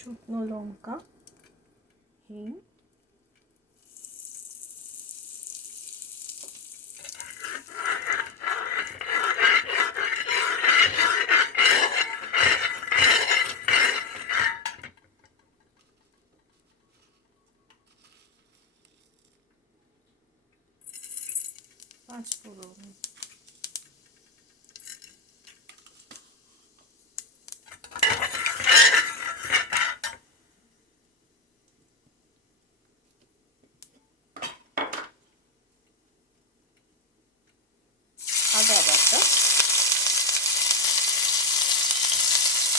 শুকনো লঙ্কা, হিং, পাঁচফোড়ন, আদা বাটা,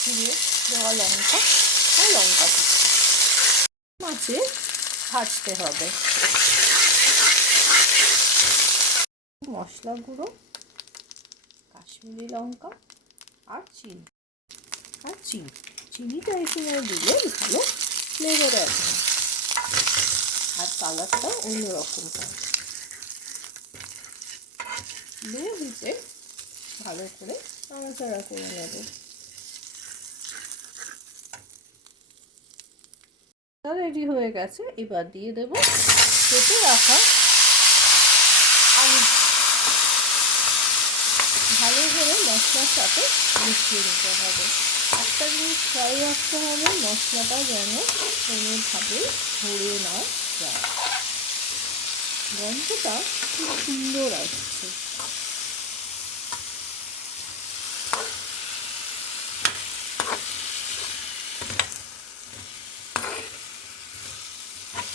জিরে দেওয়া লঙ্কা আর লঙ্কা কুচি মাছে ভাজতে হবে। মশলা গুঁড়ো, কাশ্মীরি লঙ্কা আর চিনিটা এখানে দিলে ভালো ফ্লেভার আসে আর কালারটা অন্যরকম হয়। লো হিটে ভালো করে নাড়াচাড়া করে নেব। রেডি হয়ে গেছে। এবার দিয়ে দেব কেটে রাখা আলু। ভালো করে মশলার সাথে মিশিয়ে নিতে হবে। একটা জিনিস খেয়াল রাখতে হবে, মশলাটা যেন কোনোভাবে ধরে না যায়। গন্ধটা খুব সুন্দর আসছে।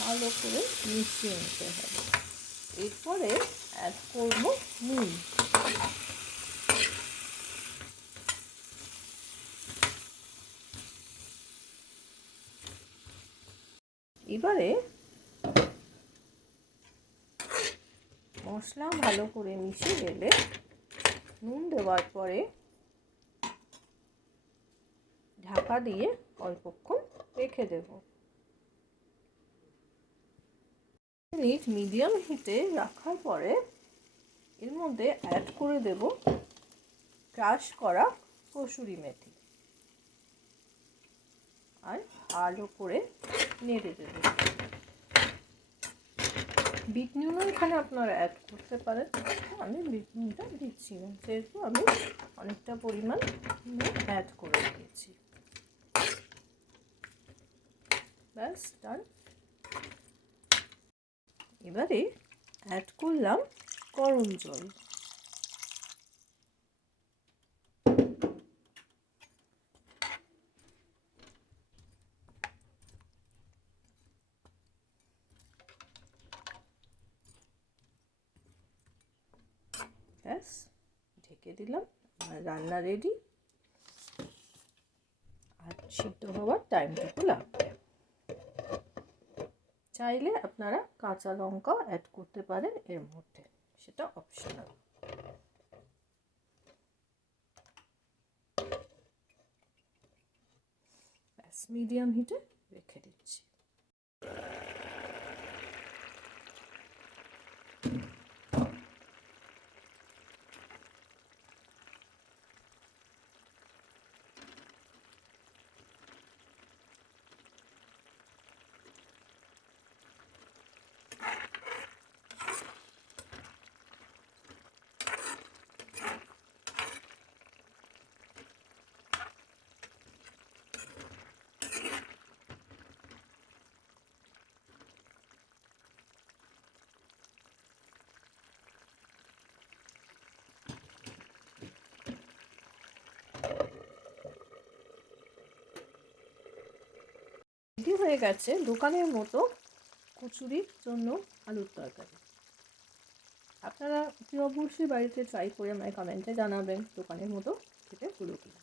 ভালো করে মিশিয়ে নিতে হবে। এরপরে অ্যাড করব নুন। এবারে মশলা ভালো করে মিশে গেলে নুন দেওয়ার পরে ঢাকা দিয়ে অল্পক্ষণ রেখে দেব। মিনিট মিডিয়াম হিটে রাখার পরে এর মধ্যে অ্যাড করে দেব ক্রাশ করা কসুরি মেথি আর ভালো করে নেড়ে দেব। বিট নুনও এখানে আপনারা অ্যাড করতে পারেন। আমি বিট নুনটা দিচ্ছি না, যেহেতু আমি অনেকটা পরিমাণ অ্যাড করে দিয়েছি। ব্যাস ডান। এবারে অ্যাড করলাম গরম জল। ব্যাস ঢেকে দিলাম। আমার রান্না রেডি। আর সিদ্ধ হওয়ার টাইমটুকু লাগবে। চাইলে আপনারা কাঁচা লঙ্কা অ্যাড করতে পারেন এর মধ্যে, সেটা অপশনাল। ব্যাস মিডিয়াম হিটে রেখে দিচ্ছি। রেডি হয়ে গেছে দোকানের মতো কচুরির জন্য আলুর তরকারি। আপনারা অবশ্যই বাড়িতে ট্রাই করে আমায় কমেন্টে জানাবেন দোকানের মতো খেতে হলো কিনা।